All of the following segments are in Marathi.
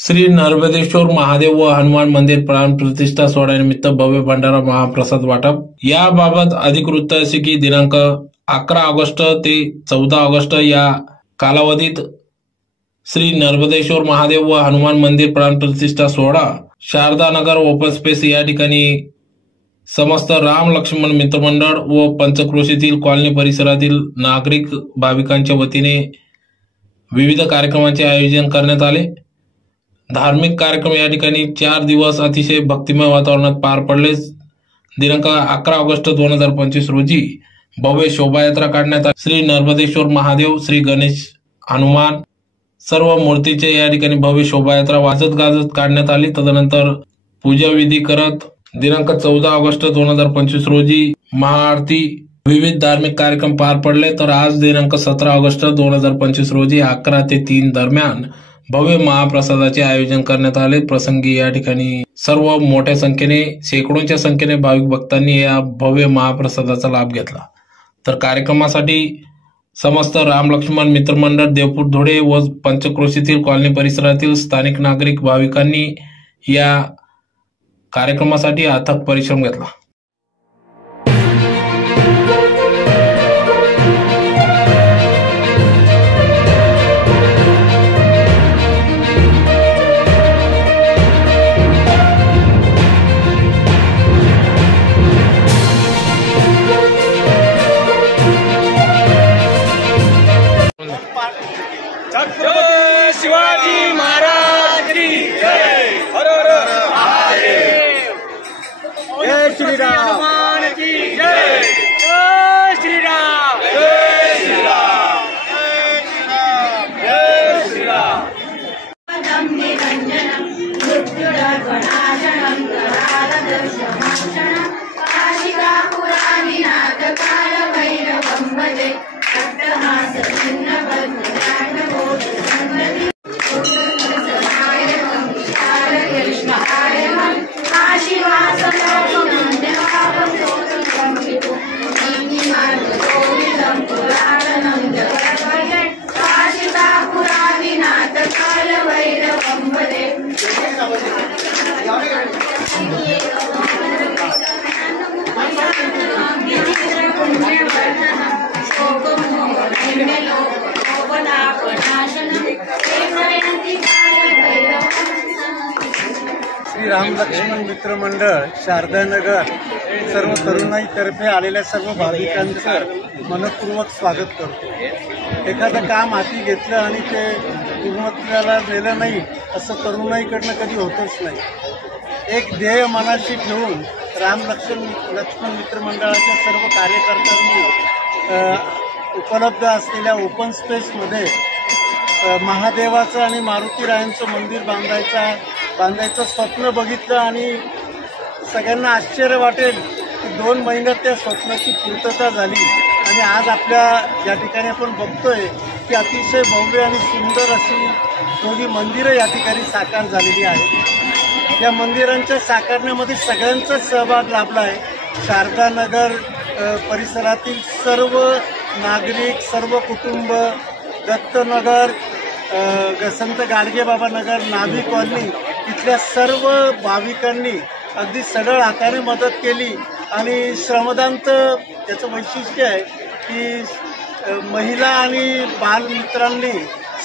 श्री नर्मदेश्वर महादेव व हनुमान मंदिर प्राण प्रतिष्ठा सोहळ्यानिमित्त भव्य भंडारा महाप्रसाद वाटप। याबाबत अधिक वृत्त असे की दिनांक 11 ऑगस्ट ते 14 ऑगस्ट या कालावधीत श्री नर्मदेश्वर महादेव व हनुमान मंदिर प्राण प्रतिष्ठा सोहळा शारदा नगर ओपन स्पेस या ठिकाणी समस्त राम लक्ष्मण मित्रमंडळ व पंचक्रोशीतील कॉलनी परिसरातील नागरिक भाविकांच्या वतीने विविध कार्यक्रमांचे आयोजन करण्यात आले। धार्मिक कार्यक्रम या ठिकाणी 4 दिवस अतिशय भक्तिमय वातावरणात पार पडले। दिनांक 11 ऑगस्ट 2025 रोजी भव्य शोभायात्रा काढण्यात आली। श्री नर्मदेश्वर महादेव, श्री गणेश, हनुमान सर्व मूर्तीचे या ठिकाणी भव्य शोभायात्रा वाजत गाजत काढण्यात आली। तदनंतर पूजा विधी करत दिनांक 14 ऑगस्ट 2025 रोजी महाआरती विविध धार्मिक कार्यक्रम पार पडले। तर आज दिनांक 17 ऑगस्ट 2025 रोजी 11 ते 3 दरम्यान भव्य महाप्रसादाचे आयोजन करण्यात आले। प्रसंगी या ठिकाणी सर्व मोठ्या संख्येने शेकडोंच्या संख्येने भाविक भक्तांनी या भव्य महाप्रसादाचा लाभ घेतला। तर कार्यक्रमासाठी समस्त राम लक्ष्मण मित्रमंडळ देवपूर धुळे व पंचक्रोशीतील कॉलनी परिसरातील स्थानिक नागरिक भाविकांनी या कार्यक्रमासाठी अथक परिश्रम घेतला। जय शिवाजी महाराज की जय। हर हर महादेव। जय श्रीराम हनुमान की जय। जय श्रीराम। जय श्रीराम। जय श्रीराम। जय श्रीराम। पदम निरंजनम मृत्युर्वनाशनम करालदर्शनाशनम काशिका पुराणिनाथ काल भैरवं भजे अट्टहास चिन्ह श्री राम लक्ष्मण मित्र मंडळ शारदा नगर सर्व तरुणाईतर्फे आलेल्या सर्व भाविकांचं मनपूर्वक स्वागत करतो। एखादं काम हाती घेतलं आणि ते पूर्णत्वाला नेलं नाही असं तरुणाईकडनं कधी होतच नाही। एक ध्येय मनाशी ठेवून राम लक्ष्मण मित्र मंडळाच्या सर्व कार्यकर्त्यांनी उपलब्ध असलेल्या ओपन स्पेसमध्ये महादेवाचं आणि मारुतीरायांचं मंदिर बांधायचं स्वप्न बघितलं आणि सगळ्यांना आश्चर्य वाटेल की 2 महिन्यात त्या स्वप्नाची पूर्तता झाली आणि आज आपल्या या ठिकाणी आपण बघतोय की अतिशय भव्य आणि सुंदर अशी दोन्ही मंदिरं या ठिकाणी साकार झालेली आहेत। या मंदिरांच्या साकारण्यामध्ये सगळ्यांचा सहभाग लाभला आहे। शारदा नगर परिसरातील सर्व नागरिक, सर्व कुटुंब, दत्तनगर, संत गाडगेबाबा नगर, नाभी कॉलनी इथल्या सर्व भाविकांनी अगदी सरळ हाताने मदत केली आणि श्रमदान तर त्याचं वैशिष्ट्य आहे की महिला आणि बालमित्रांनी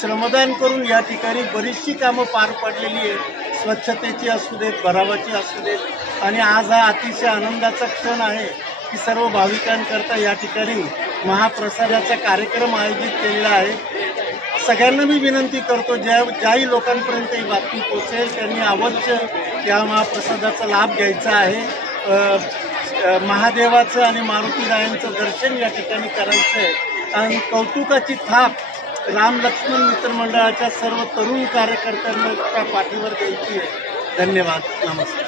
श्रमदान करून या ठिकाणी बरीचशी कामं पार पडलेली आहेत। स्वच्छतेची असू देत, भरावाची असू देत आणि आज हा अतिशय आनंदाचा क्षण आहे की सर्व भाविकांकरता या ठिकाणी महाप्रसादाचा कार्यक्रम आयोजित केलेला आहे। सगळ्यांना मी विनंती करतो ज्याही लोकांपर्यंत ही बातमी पोहोचेल त्यांनी अवश्य या महाप्रसादाचा लाभ घ्यायचा आहे। महादेवाचं आणि मारुतीरायांचं दर्शन या ठिकाणी करायचं आहे आणि कौतुकाची थाप राम लक्ष्मण मित्रमंडळाच्या सर्व तरुण कार्यकर्त्यांना पाठीवर द्यायची आहे। धन्यवाद, नमस्कार।